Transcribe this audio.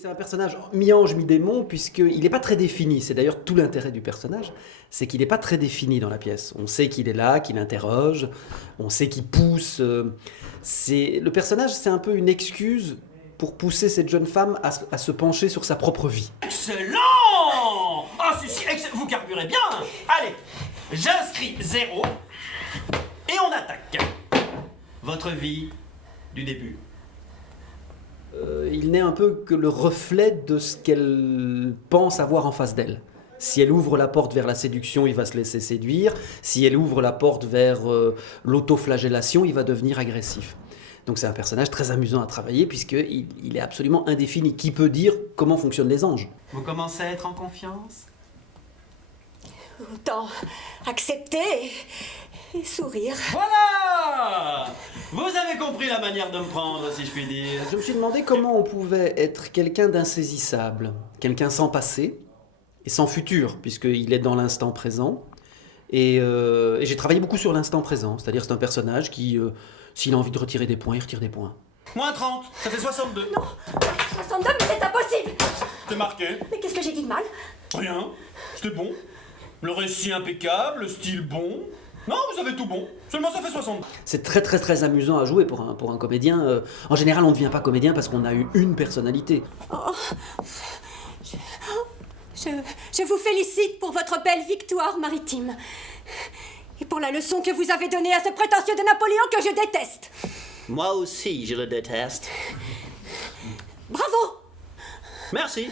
C'est un personnage mi-ange, mi-démon, puisqu'il n'est pas très défini. C'est d'ailleurs tout l'intérêt du personnage, c'est qu'il n'est pas très défini dans la pièce. On sait qu'il est là, qu'il interroge, on sait qu'il pousse. Le personnage, c'est un peu une excuse pour pousser cette jeune femme à se pencher sur sa propre vie. Excellent! Ah, vous carburez bien! Allez, j'inscris 0 et on attaque. Votre vie du début. Il n'est un peu que le reflet de ce qu'elle pense avoir en face d'elle. Si elle ouvre la porte vers la séduction, il va se laisser séduire. Si elle ouvre la porte vers l'autoflagellation, il va devenir agressif. Donc c'est un personnage très amusant à travailler puisqu'il est absolument indéfini. Qui peut dire comment fonctionnent les anges? Vous commencez à être en confiance? Autant accepter et sourire. Voilà! Vous avez compris la manière de me prendre, si je puis dire. Je me suis demandé comment on pouvait être quelqu'un d'insaisissable, quelqu'un sans passé et sans futur, puisqu'il est dans l'instant présent. Et j'ai travaillé beaucoup sur l'instant présent, c'est-à-dire c'est un personnage qui, s'il a envie de retirer des points, il retire des points. Moins 30, ça fait 62. Non, 62, mais c'est impossible. C'est marqué. Mais qu'est-ce que j'ai dit de mal? Rien, c'était bon. Le récit impeccable, le style bon. Non, vous avez tout bon. Seulement ça fait 60. C'est très très très amusant à jouer pour un comédien. En général, on ne devient pas comédien parce qu'on a eu une personnalité. Oh. Je vous félicite pour votre belle victoire maritime. Et pour la leçon que vous avez donnée à ce prétentieux de Napoléon que je déteste. Moi aussi, je le déteste. Bravo! Merci.